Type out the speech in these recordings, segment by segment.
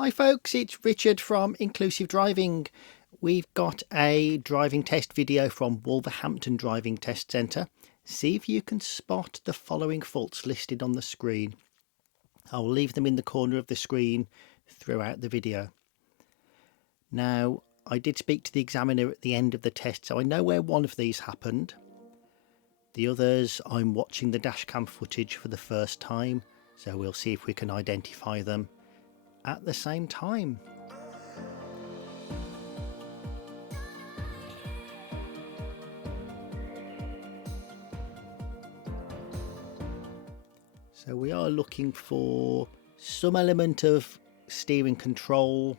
Hi folks, it's Richard from Inclusive Driving. We've got a driving test video from Wolverhampton Driving Test Centre. See if you can spot the following faults listed on the screen. I'll leave them in the corner of the screen throughout the video. Now, I did speak to the examiner at the end of the test, so I know where one of these happened. The others, I'm watching the dashcam footage for the first time, so we'll see if we can identify them at the same time. So we are looking for some element of steering control,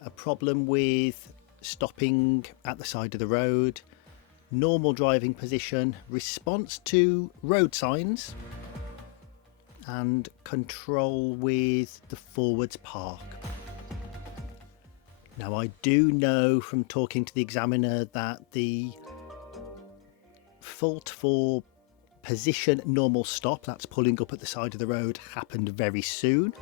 a problem with stopping at the side of the road, normal driving position, response to road signs, and control with the forwards park. Now I do know from talking to the examiner that the fault for position normal stop, that's pulling up at the side of the road, happened very soon.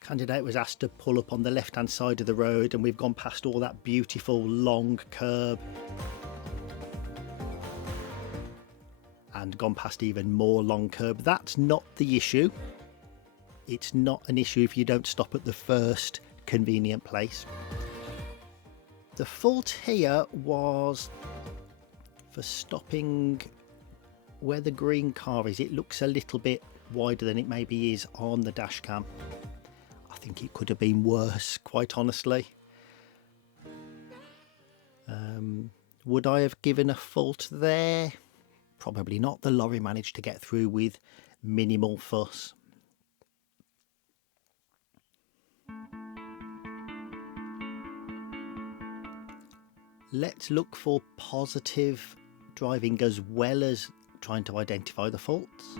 Candidate was asked to pull up on the left hand side of the road, and we've gone past all that beautiful long curb and gone past even more long curb. That's not the issue. It's not an issue if you don't stop at the first convenient place. The fault here was for stopping where the green car is. It looks a little bit wider than it maybe is on the dash cam. I think it could have been worse, quite honestly. Would I have given a fault there? Probably not. The lorry managed to get through with minimal fuss. Let's look for positive driving as well as trying to identify the faults.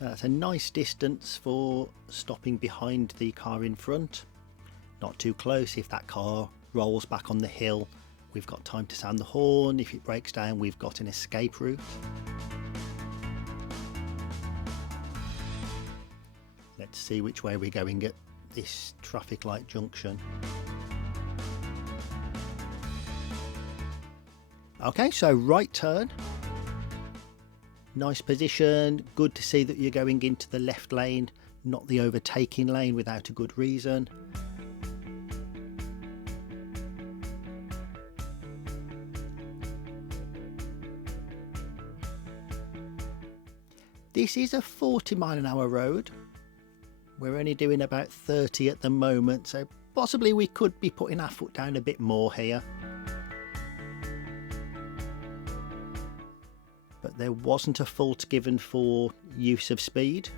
That's a nice distance for stopping behind the car in front. Not too close. If that car rolls back on the hill, we've got time to sound the horn. If it breaks down, we've got an escape route. Let's see which way we're going at this traffic light junction. Okay, so right turn. Nice position, good to see that you're going into the left lane, not the overtaking lane without a good reason. This is a 40-mile-an-hour road. We're only doing about 30 at the moment, so possibly we could be putting our foot down a bit more here. But there wasn't a fault given for use of speed.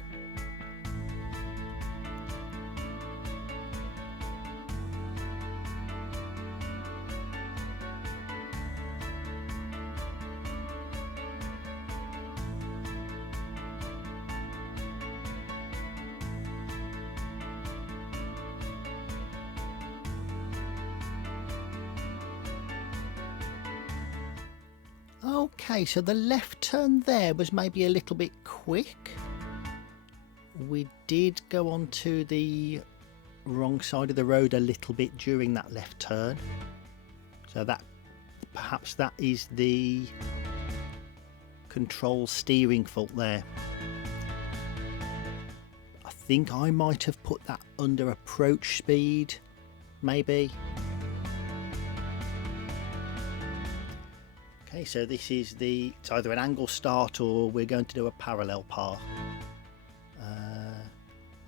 Okay, so the left turn there was maybe a little bit quick. We did go onto the wrong side of the road a little bit during that left turn. So that perhaps that is the control steering fault there. I think I might have put that under approach speed, maybe. Okay, so this is it's either an angle start or we're going to do a parallel park.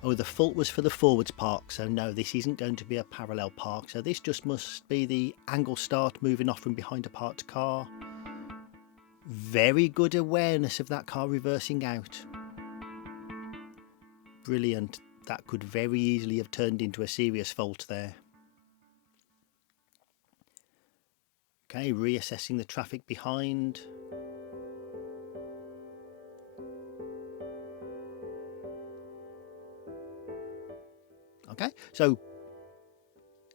Oh, the fault was for the forwards park, so no, this isn't going to be a parallel park. So this just must be the angle start moving off from behind a parked car. Very good awareness of that car reversing out. Brilliant. That could very easily have turned into a serious fault there. Okay, reassessing the traffic behind. Okay, so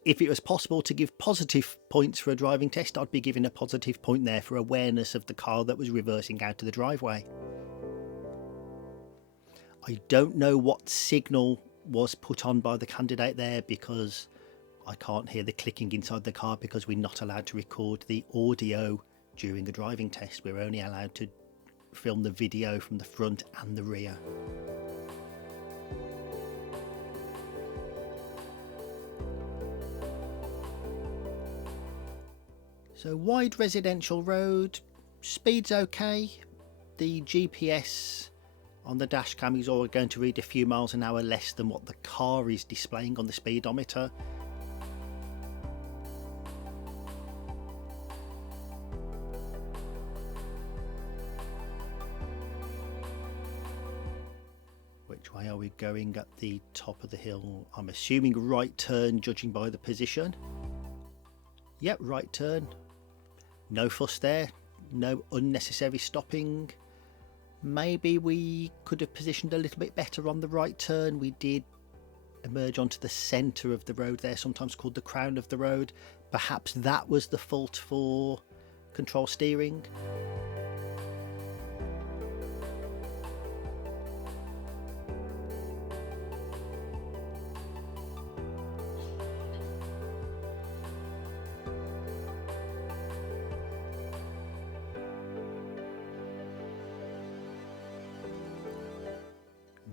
if it was possible to give positive points for a driving test, I'd be giving a positive point there for awareness of the car that was reversing out of the driveway. I don't know what signal was put on by the candidate there, because I can't hear the clicking inside the car, because we're not allowed to record the audio during a driving test. We're only allowed to film the video from the front and the rear. So wide residential road, speed's okay. The GPS on the dash cam is always going to read a few miles an hour less than what the car is displaying on the speedometer. Which way are we going at the top of the hill? I'm assuming right turn, judging by the position. Yep, right turn. No fuss there, no unnecessary stopping. Maybe we could have positioned a little bit better on the right turn. We did emerge onto the centre of the road there, sometimes called the crown of the road. Perhaps that was the fault for control steering.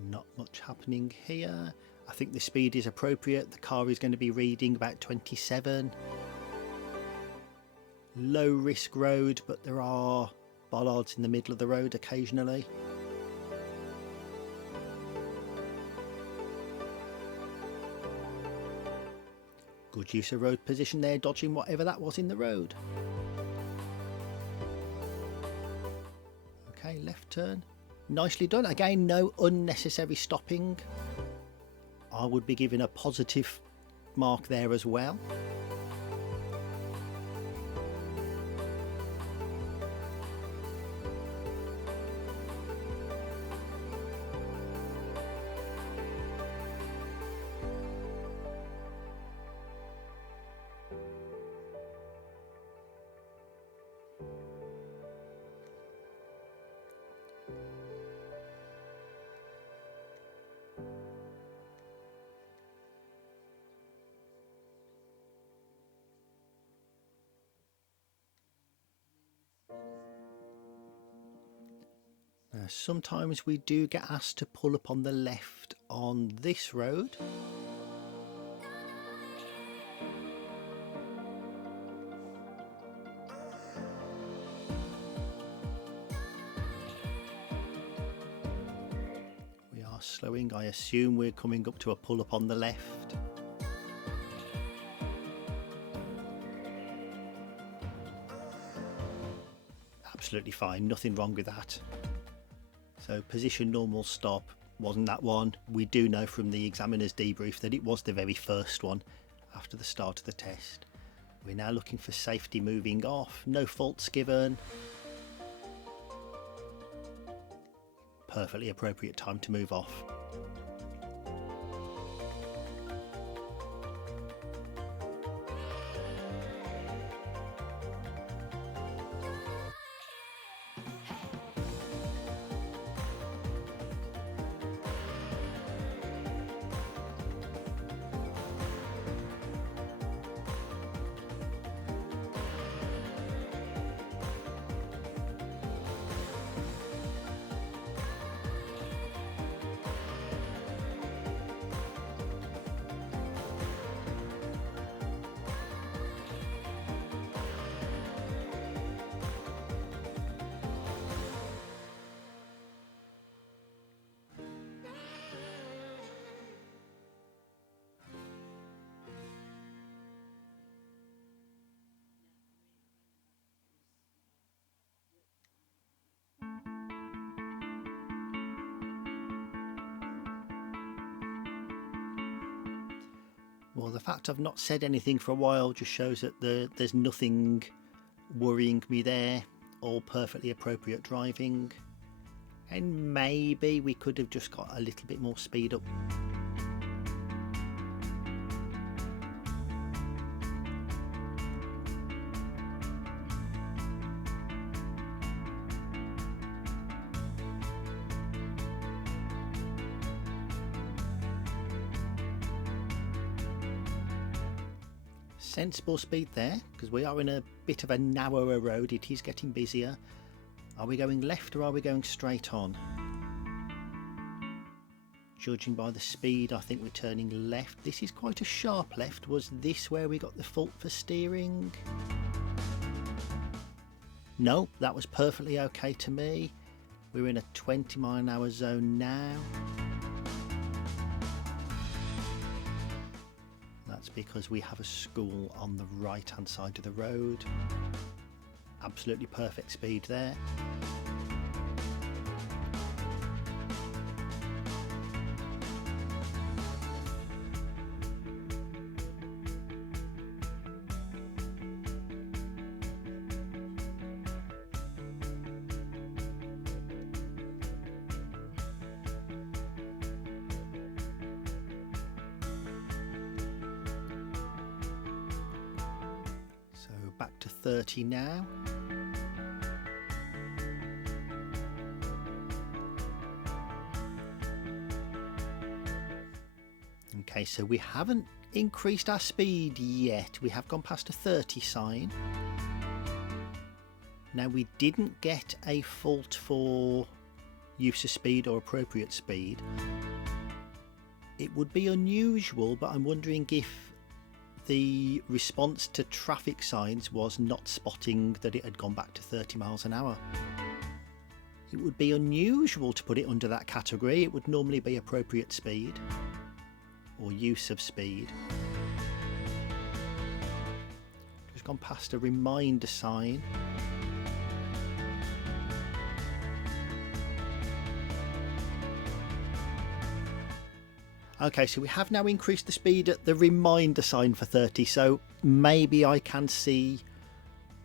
Not much happening here. I think the speed is appropriate. The car is going to be reading about 27. Low risk road, but there are bollards in the middle of the road occasionally. Good use of road position there, dodging whatever that was in the road. Okay, left turn. Nicely done. Again, no unnecessary stopping. I would be giving a positive mark there as well. Now, sometimes we do get asked to pull up on the left on this road. We are slowing. I assume we're coming up to a pull up on the left. Absolutely fine, nothing wrong with that. So position normal stop wasn't that one. We do know from the examiner's debrief that it was the very first one after the start of the test. We're now looking for safety moving off. No faults given. Perfectly appropriate time to move off. Well, the fact I've not said anything for a while just shows that there's nothing worrying me there. All perfectly appropriate driving. And maybe we could have just got a little bit more speed up. Sensible speed there, because we are in a bit of a narrower road. It is getting busier. Are we going left or are we going straight on? Judging by the speed, I think we're turning left. This is quite a sharp left. Was this where we got the fault for steering? No, that was perfectly okay to me. We're in a 20-mile-an-hour zone now. That's because we have a school on the right hand side of the road. Absolutely perfect speed there. Back to 30 now. Okay, so we haven't increased our speed yet. We have gone past a 30 sign. Now, we didn't get a fault for use of speed or appropriate speed. It would be unusual, but I'm wondering if the response to traffic signs was not spotting that it had gone back to 30 miles an hour. It would be unusual to put it under that category. It would normally be appropriate speed or use of speed. Just gone past a reminder sign. Okay, so we have now increased the speed at the reminder sign for 30, so maybe I can see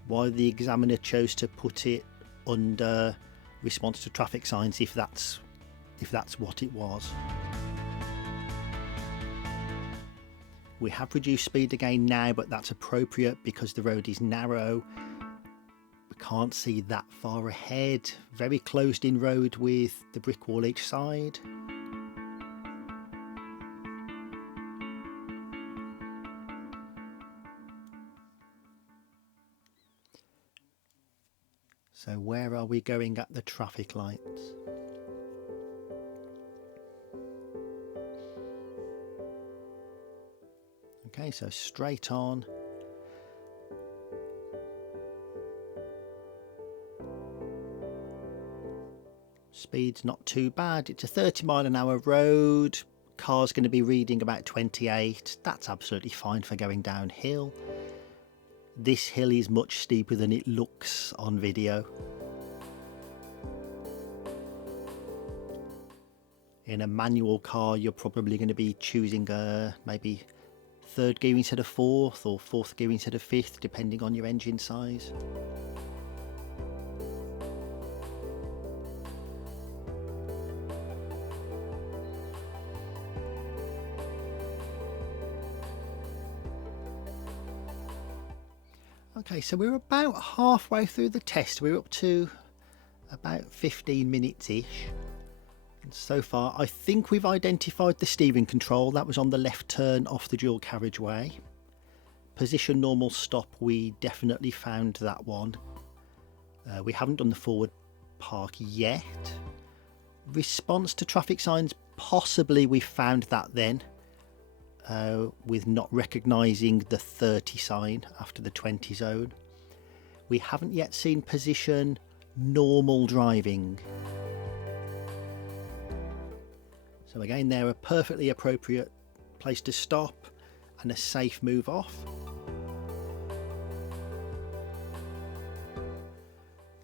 why the examiner chose to put it under response to traffic signs, if that's what it was. We have reduced speed again now, but that's appropriate because the road is narrow. We can't see that far ahead. Very closed in road with the brick wall each side. So where are we going at the traffic lights? Okay, so straight on. Speed's not too bad. It's a 30-mile-an-hour road. Car's going to be reading about 28. That's absolutely fine for going downhill. This hill is much steeper than it looks on video. In a manual car, you're probably going to be choosing maybe third gear instead of fourth, or fourth gear instead of fifth, depending on your engine size. Okay, so we're about halfway through the test. We're up to about 15 minutes-ish. And so far, I think we've identified the steering control. That was on the left turn off the dual carriageway. Position normal stop, we definitely found that one. We haven't done the forward park yet. Response to traffic signs, possibly we found that then. With not recognising the 30 sign after the 20 zone. We haven't yet seen position normal driving. So again, they're a perfectly appropriate place to stop and a safe move off.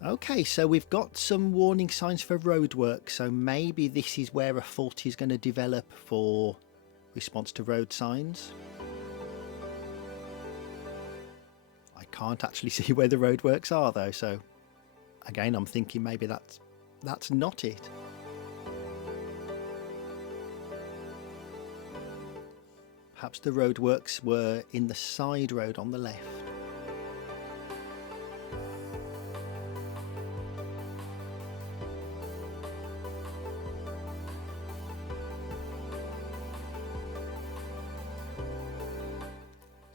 Okay, so we've got some warning signs for roadwork, so maybe this is where a fault is going to develop for response to road signs. Can't actually see where the roadworks are though, so again I'm thinking maybe that's not it. Perhaps the roadworks were in the side road on the left.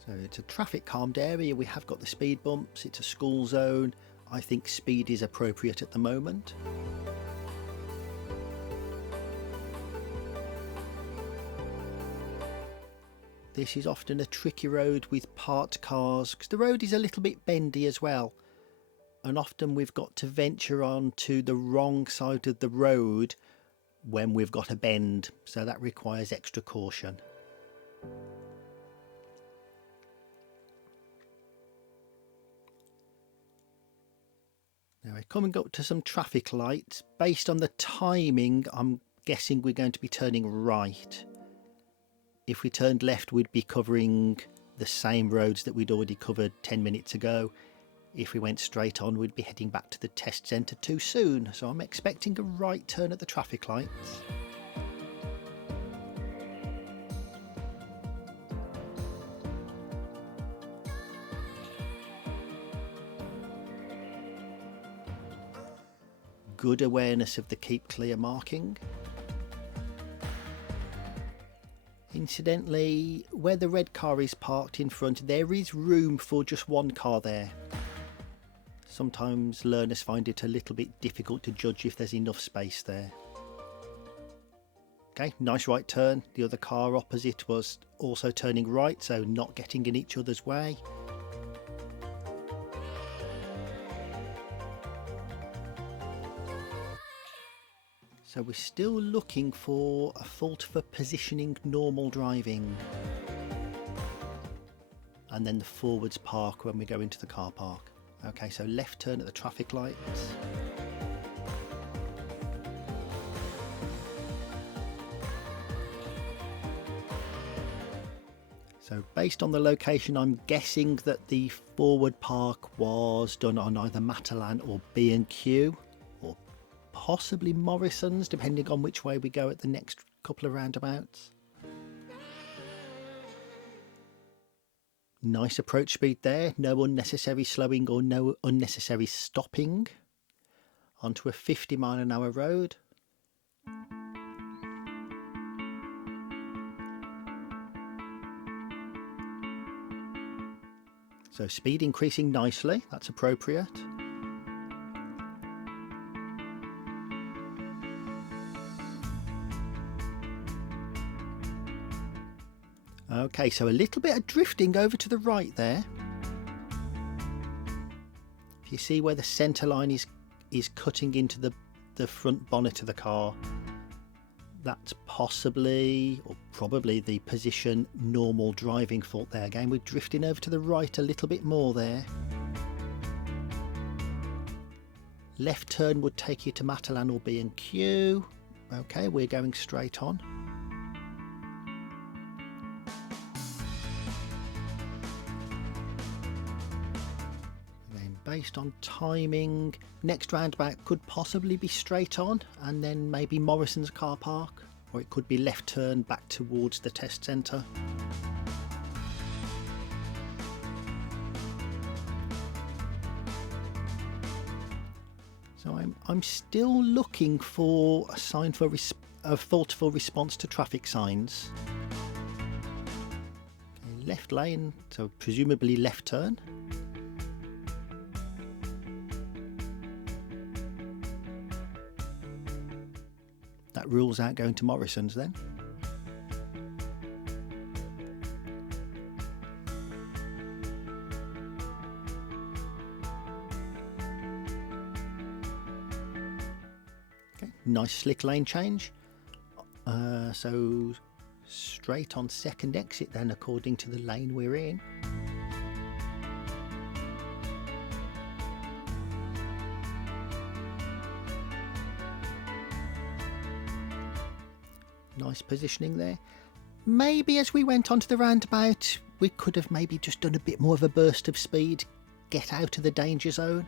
So it's a traffic calmed area, we have got the speed bumps, it's a school zone. I think speed is appropriate at the moment. This is often a tricky road with parked cars because the road is a little bit bendy as well, and often we've got to venture on to the wrong side of the road when we've got a bend, so that requires extra caution. Now we're coming up to some traffic lights. Based on the timing, I'm guessing we're going to be turning right. If we turned left, we'd be covering the same roads that we'd already covered 10 minutes ago. If we went straight on, we'd be heading back to the test centre too soon. So I'm expecting a right turn at the traffic lights. Good awareness of the keep clear marking. Incidentally, where the red car is parked in front, there is room for just one car there. Sometimes learners find it a little bit difficult to judge if there's enough space there. Okay, nice right turn. The other car opposite was also turning right, so not getting in each other's way. So we're still looking for a fault for positioning normal driving. And then the forwards park when we go into the car park. Okay, so left turn at the traffic lights. So based on the location, I'm guessing that the forward park was done on either Matalan or B&Q, or possibly Morrison's, depending on which way we go at the next couple of roundabouts. Nice approach speed there, no unnecessary slowing or no unnecessary stopping. Onto a 50-mile-an-hour road. So speed increasing nicely, that's appropriate. Okay, so a little bit of drifting over to the right there. If you see where the centre line is cutting into the front bonnet of the car, that's possibly or probably the position normal driving fault there. Again, we're drifting over to the right a little bit more there. Left turn would take you to Matalan or B&Q. Okay, we're going straight on. Based on timing, next roundabout could possibly be straight on and then maybe Morrison's car park, or it could be left turn back towards the test centre. So I'm still looking for a sign for a fault for response to traffic signs. Okay, left lane, so presumably left turn. That rules out going to Morrison's then. Okay, nice slick lane change. So straight on second exit then, according to the lane we're in. Nice positioning there. Maybe as we went onto the roundabout, we could have maybe just done a bit more of a burst of speed, get out of the danger zone.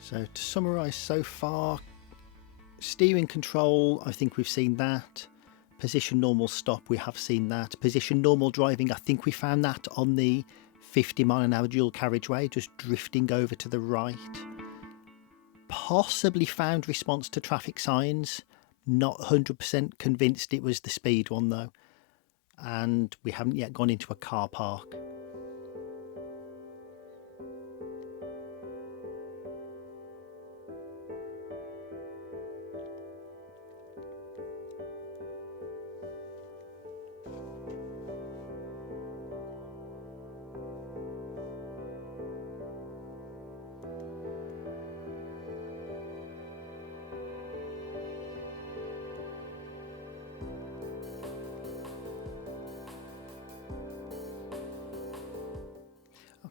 So to summarise so far, steering control, I think we've seen that. Position normal stop, we have seen that. Position normal driving, I think we found that on the 50 mile an hour dual carriageway, just drifting over to the right. Possibly found response to traffic signs, not 100% convinced it was the speed one though. And we haven't yet gone into a car park.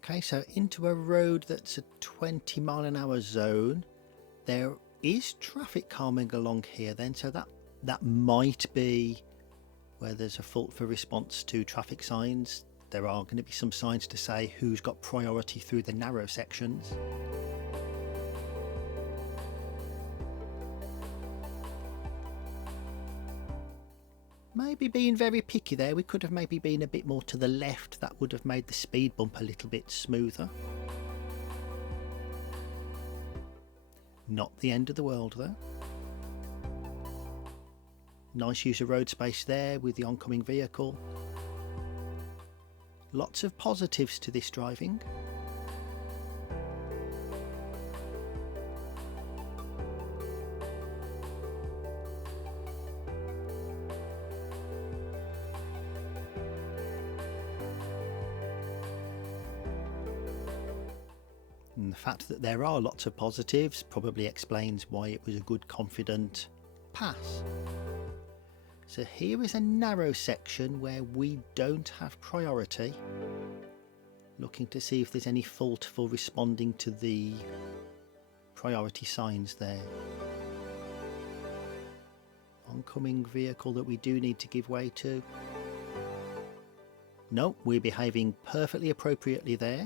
Okay, so into a road that's a 20 mile an hour zone. There is traffic calming along here then, so that might be where there's a fault for response to traffic signs. There are going to be some signs to say who's got priority through the narrow sections. Maybe being very picky there, we could have maybe been a bit more to the left. That would have made the speed bump a little bit smoother. Not the end of the world though. Nice use of road space there with the oncoming vehicle. Lots of positives to this driving. And the fact that there are lots of positives probably explains why it was a good, confident pass. So here is a narrow section where we don't have priority. Looking to see if there's any fault for responding to the priority signs there. Oncoming vehicle that we do need to give way to. No, we're behaving perfectly appropriately there.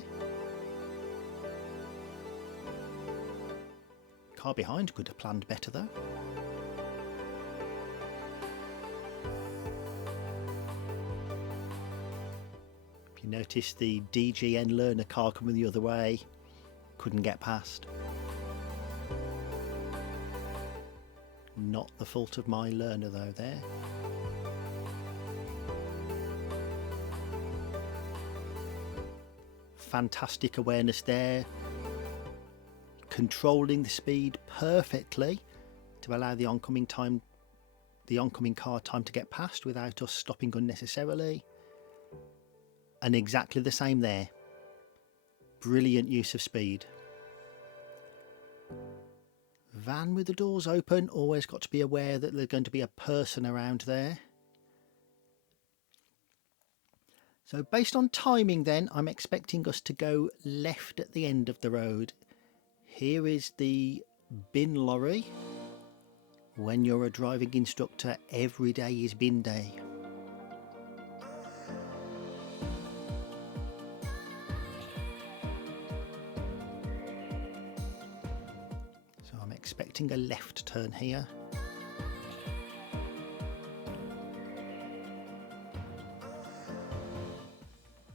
Car behind could have planned better though. If you notice the DGN learner car coming the other way, couldn't get past. Not the fault of my learner though there. Fantastic awareness there. Controlling the speed perfectly to allow the oncoming car time to get past without us stopping unnecessarily. And exactly the same there. Brilliant use of speed. Van with the doors open, always got to be aware that there's going to be a person around there. So based on timing then, I'm expecting us to go left at the end of the road. Here is the bin lorry. When you're a driving instructor, every day is bin day. So I'm expecting a left turn here.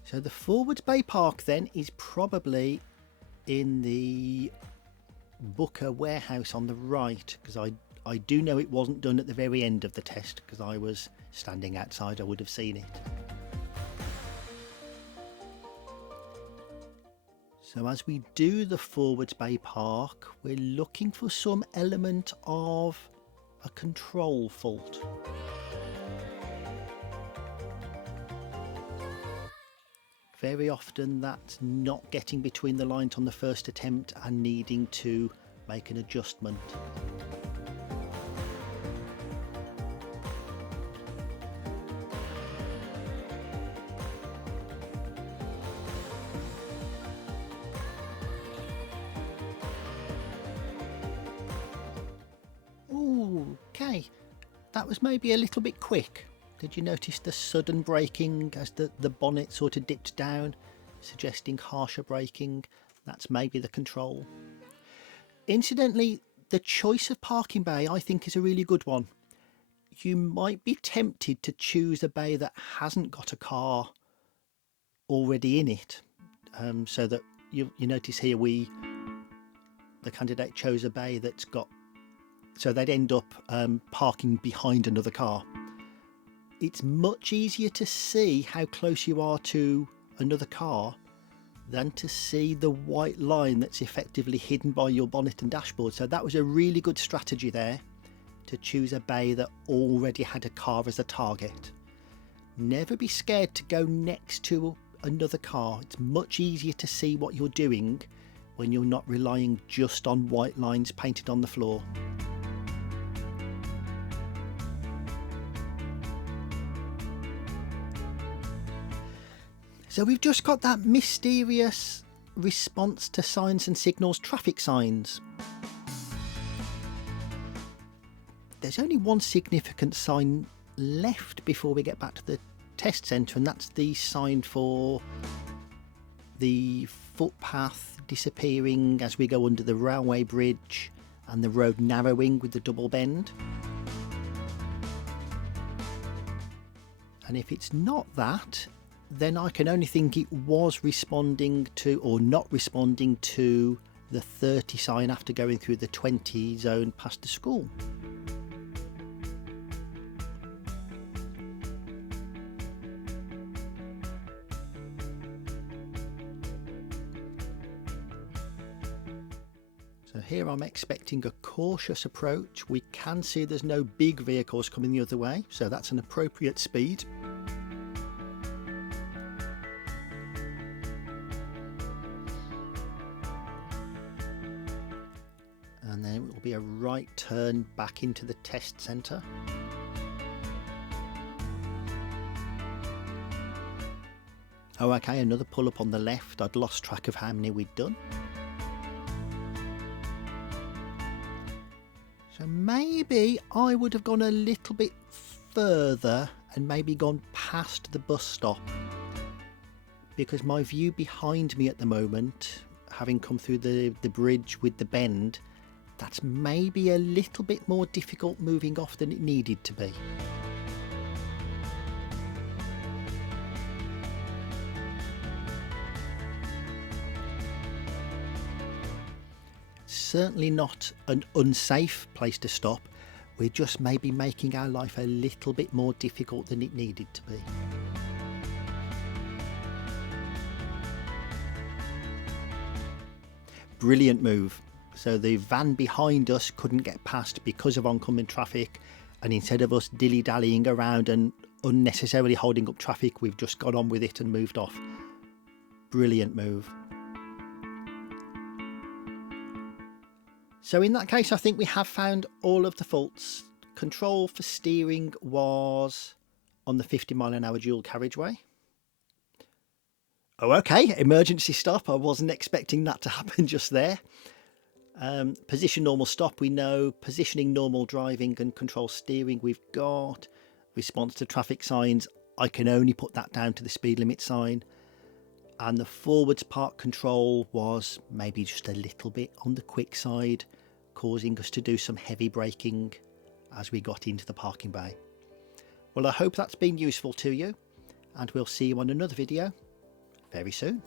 So the forwards bay park then is probably in the Booker warehouse on the right, because I do know it wasn't done at the very end of the test, because I was standing outside. I would have seen it. So as we do the forwards bay park, we're looking for some element of a control fault. Very often that's not getting between the lines on the first attempt and needing to make an adjustment. Okay, that was maybe a little bit quick. Did you notice the sudden braking as the bonnet sort of dipped down, suggesting harsher braking? That's maybe the control. Incidentally, the choice of parking bay I think is a really good one. You might be tempted to choose a bay that hasn't got a car already in it, so that you notice here the candidate chose a bay that's got, so they'd end up parking behind another car. It's much easier to see how close you are to another car than to see the white line that's effectively hidden by your bonnet and dashboard. So that was a really good strategy there, to choose a bay that already had a car as a target. Never be scared to go next to another car. It's much easier to see what you're doing when you're not relying just on white lines painted on the floor. So we've just got that mysterious response to signs and signals, traffic signs. There's only one significant sign left before we get back to the test centre, and that's the sign for the footpath disappearing as we go under the railway bridge and the road narrowing with the double bend. And if it's not that, then I can only think it was responding to, or not responding to, the 30 sign after going through the 20 zone past the school. So here I'm expecting a cautious approach. We can see there's no big vehicles coming the other way, so that's an appropriate speed. And then it will be a right turn back into the test centre. Oh, okay, another pull up on the left. I'd lost track of how many we'd done. So maybe I would have gone a little bit further and maybe gone past the bus stop, because my view behind me at the moment, having come through the bridge with the bend, that's maybe a little bit more difficult moving off than it needed to be. Certainly not an unsafe place to stop. We're just maybe making our life a little bit more difficult than it needed to be. Brilliant move. So the van behind us couldn't get past because of oncoming traffic, and instead of us dilly-dallying around and unnecessarily holding up traffic, we've just got on with it and moved off. Brilliant move. So in that case, I think we have found all of the faults. Control for steering was on the 50-mile-an-hour dual carriageway. Oh, okay, emergency stop. I wasn't expecting that to happen just there. Position normal stop, we know. Positioning normal driving and control steering we've got. Response to traffic signs, I can only put that down to the speed limit sign. And the forwards park control was maybe just a little bit on the quick side, causing us to do some heavy braking as we got into the parking bay. Well, I hope that's been useful to you, and we'll see you on another video very soon.